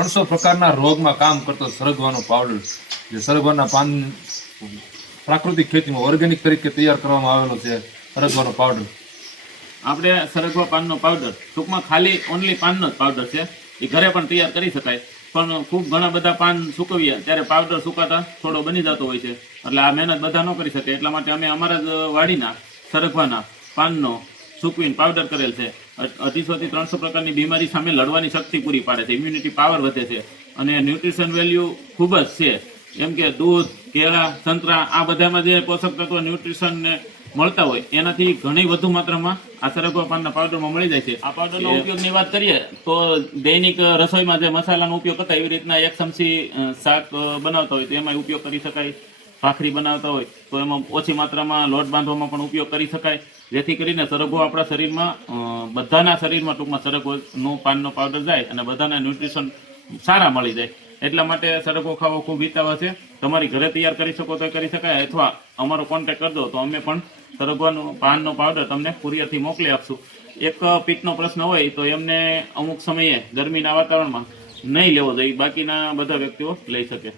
300 પ્રકારના રોગમાં કામ કરતો સરગવાનો પાવડર, જે સરગવાના પાન પ્રાકૃતિક ખેતીમાં ઓર્ગેનિક તરીકે તૈયાર કરવામાં આવેલો છે સરગવાનો પાવડર. આપણે સરગવા પાનનો પાવડર ટૂંકમાં ખાલી ઓનલી પાનનો જ પાવડર છે. એ ઘરે પણ તૈયાર કરી શકાય, પણ ખૂબ ઘણા બધા પાન સૂકવીએ ત્યારે પાવડર સુકાતા થોડો બની જતો હોય છે, એટલે આ મહેનત બધા ન કરી શકે. એટલા માટે અમે અમારા જ વાડીના સરગવાના પાનનો સૂકવીને પાવડર કરેલ છે. 250 થી 300 પ્રકારની બીમારી સામે લડવાની શક્તિ પૂરી પાડે છે, ઇમ્યુનિટી પાવર વધે છે, અને ન્યુટ્રિશન વેલ્યુ ખૂબ જ છે. એમ કે દૂધ, કેળા, સંતરા આ બધામાં જે પોષક તત્વો ન્યુટ્રિશનને મળતા હોય એનાથી ઘણી વધુ માત્રામાં આ સરગવા પાનના પાવડરમાં મળી જાય છે. આ પાવડરનો ઉપયોગની વાત કરીએ તો દૈનિક રસોઈમાં જે મસાલાનો ઉપયોગ કરતા એવી રીતના 1 ચમચી શાક બનાવતા હોય તો એમાં ઉપયોગ કરી શકાય. ભાખરી બનાવતા હોય તો એમાં ઓછી માત્રામાં લોટ બાંધવામાં પણ ઉપયોગ કરી શકાય, જેથી કરીને સરગવો આપણા શરીરમાં બધાના શરીરમાં ટૂંકમાં સરગવાનો પાનનો પાવડર જાય અને બધાને ન્યુટ્રિશન સારા મળી જાય. એટલા માટે સરગવો ખાવો ખૂબ હિતાવહ છે. તમારી ઘરે તૈયાર કરી શકો તો કરી શકાય, અથવા અમારો કોન્ટેક્ટ કરજો તો અમે પણ સરગવાનો પાનનો પાવડર તમને કુરિયરથી મોકલી આપશું. એક પિત્તનો પ્રશ્ન હોય તો એમને અમુક સમયે ગરમીના વાતાવરણમાં નહીં લેવો જોઈએ, બાકીના બધા વ્યક્તિઓ લઈ શકે.